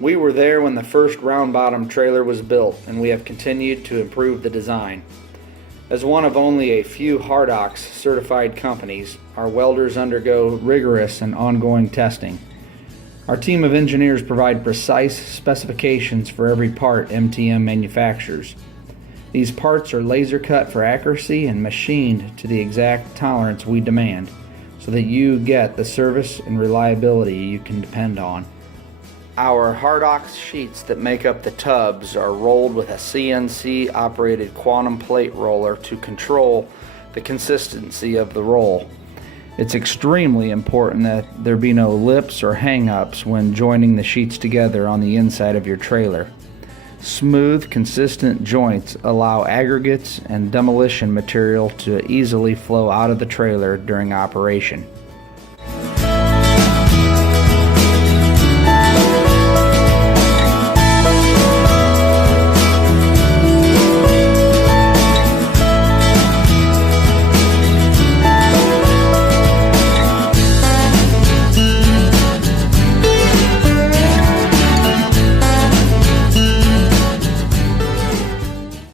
We were there when the first round bottom trailer was built, and we have continued to improve the design. As one of only a few Hardox certified companies, our welders undergo rigorous and ongoing testing. Our team of engineers provide precise specifications for every part MTM manufactures. These parts are laser cut for accuracy and machined to the exact tolerance we demand, so that you get the service and reliability you can depend on. Our Hardox sheets that make up the tubs are rolled with a CNC operated quantum plate roller to control the consistency of the roll. It's extremely important that there be no lips or hang-ups when joining the sheets together on the inside of your trailer. Smooth, consistent joints allow aggregates and demolition material to easily flow out of the trailer during operation.